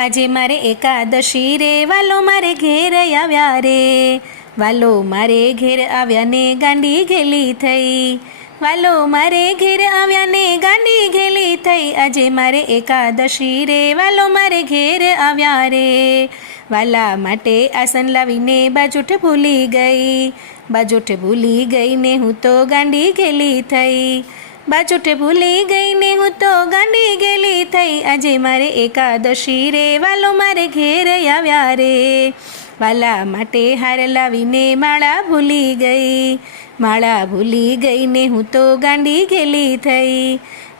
આજે મારે એકાદશી રે વાલો મારે ઘેર આવ્યા રે, વાલો મારે ઘેર આવ્યા ને ગાંડી ઘેલી થઈ, વાલો મારે ઘેર આવ્યા ને ગાંડી ઘેલી થઈ, આજે મારે એકાદશી રે વાલો મારે ઘેર આવ્યા રે, વાલા માટે આસન લાવીને બાજોઠ ભૂલી ગઈ, બાજોઠ ભૂલી ગઈ ને હું તો ગાંડી ઘેલી થઈ, બાજોઠ ભૂલી ગઈ ને હું તો ગાંડી ગેલી થઈ, આજે મારે એકાદશી રે વાલો મારે ઘેર આવ્યા રે, વાલા માટે હાર લાવીને માળા ભૂલી ગઈ, માળા ભૂલી ગઈ ને હું તો ગાંડી ગેલી થઈ,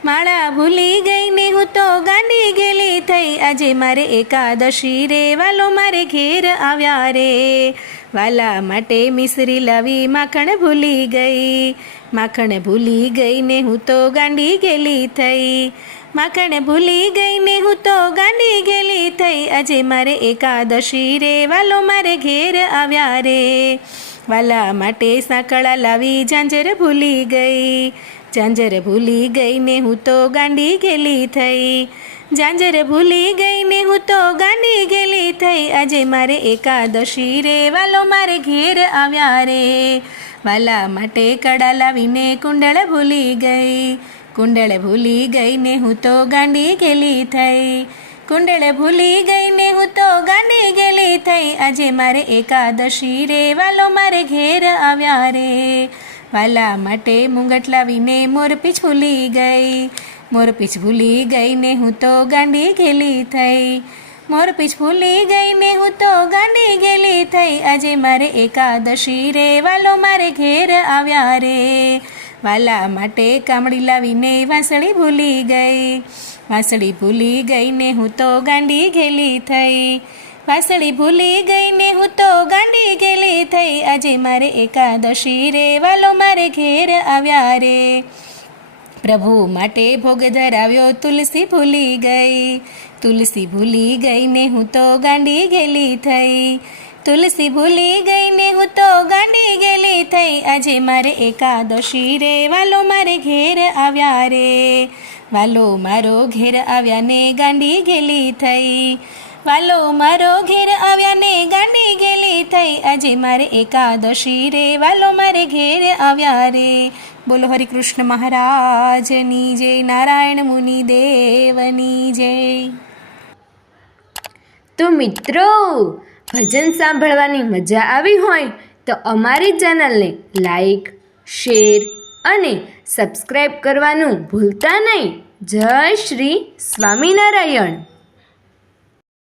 માળા ભૂલી ગઈ ને હું તો ગાંડી ગેલી થઈ, આજે મારે એકાદશી રે વાલો મારે ઘેર આવ્યા રે, વાલા માટે મિસરી લાવી માખણ ભૂલી ગઈ, માખણ ભૂલી ગઈ ને હું તો ગાંડી ગેલી થઈ, માખણ ભૂલી ગઈ ને હું તો ગાંડી ગેલી થઈ, આજે મારે એકાદશી રે વાલો મારે ઘેર આવ્યા રે, વાલા માટે સાંકળા લાવી ઝાંઝર ભૂલી ગઈ, ઝાંઝર ભૂલી ગઈ ને હું તો ગાંડી ગેલી થઈ, ઝાંઝર ભૂલી ગઈ ને હું તો ગાંડી ગેલી થઈ, આજે મારે એકાદશી રે વાલો મારે ઘેર આવ્યા રે, વાલા માટે કડા લાવીને કુંડળ ભૂલી ગઈ, કુંડળ ભૂલી ગઈ ને હું તો ગાંડી ગેલી થઈ, કુંડળ ભૂલી ગઈ ને હું તો ગાંડી ગેલી થઈ, આજે મારે એકાદશી રે વાલો મારે ઘેર આવ્યા રે, વાલા માટે મુંગટ લાવીને મોરપીંછ ભૂલી ગઈ, મોરપીંછ ભૂલી ગઈ ને હું તો ગાંડી ગેલી થઈ, મોરપીંછ ભૂલી ગઈ ને હું તો ગાંડી ગેલી થઈ, આજે મારે એકાદશી રે વાલો મારે ઘેર આવ્યા રે, વાલા માટે કામળી લાવીને વાંસળી ભૂલી ગઈ, વાંસળી ભૂલી ગઈ ને હું તો ગાંડી ગેલી થઈ, વાંસળી ભૂલી ગઈ ને હું તો ગાંડી ગેલી થઈ, આજે મારે એકાદશી રે વાલો મારે ઘેર આવ્યા રે, પ્રભુ માટે ભોગ ધરાવ્યો તુલસી ભૂલી ગઈ, તુલસી ભૂલી ગઈ ને હું તો ગાંડી ગેલી થઈ, તુલસી ભૂલી ગઈ ને હું તો ગાંડી ગેલી થઈ, આજે મારે એકાદશી રે વાલો મારે ઘેર આવ્યા રે, વાલો મારો ઘેર આવ્યા ને ગાંડી ગેલી થઈ, વાલો મારો ઘેર આવ્યા ને ગાંડી ગેલી થઈ, આજે મારે એકાદશી રે વાલો મારે ઘેર આવ્યા રે, બોલો હરિ કૃષ્ણ મહારાજની જય, નારાયણ મુનિ દેવની જય. તો મિત્રો, ભજન સાંભળવાની મજા આવી હોય તો અમારી ચેનલને લાઈક, શેર અને સબસ્ક્રાઈબ કરવાનું ભૂલતા નહીં. જય શ્રી સ્વામિનારાયણ.